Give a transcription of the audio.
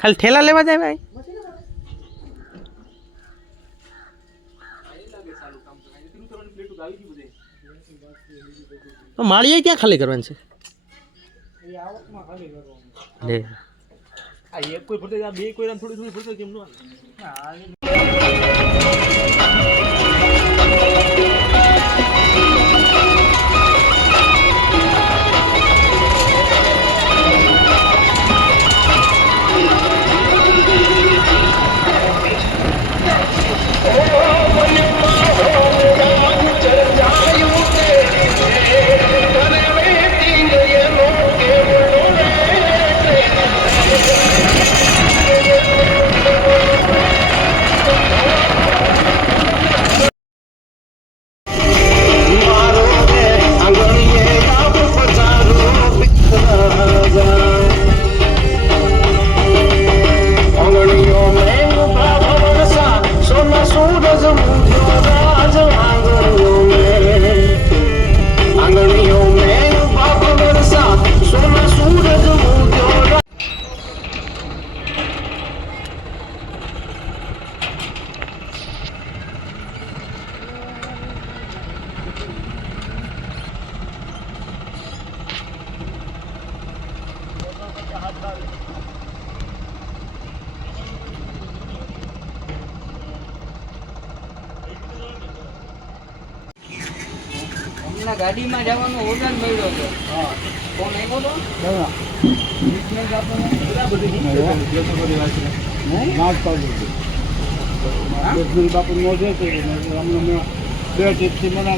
ખાલી ઠેલા લેવા જાય ભાઈ તો માળીએ ક્યાં ખાલી કરવાની છે લે આ એક કોઈ ફરતે બે કોઈ રામ થોડી થોડી ફરતે કેમ નો ગાડીમાં જવાનો ઓર્ડર મળ્યો હતો કોણ આવ્યો તો બાપુ નો છે બે ટીપથી મને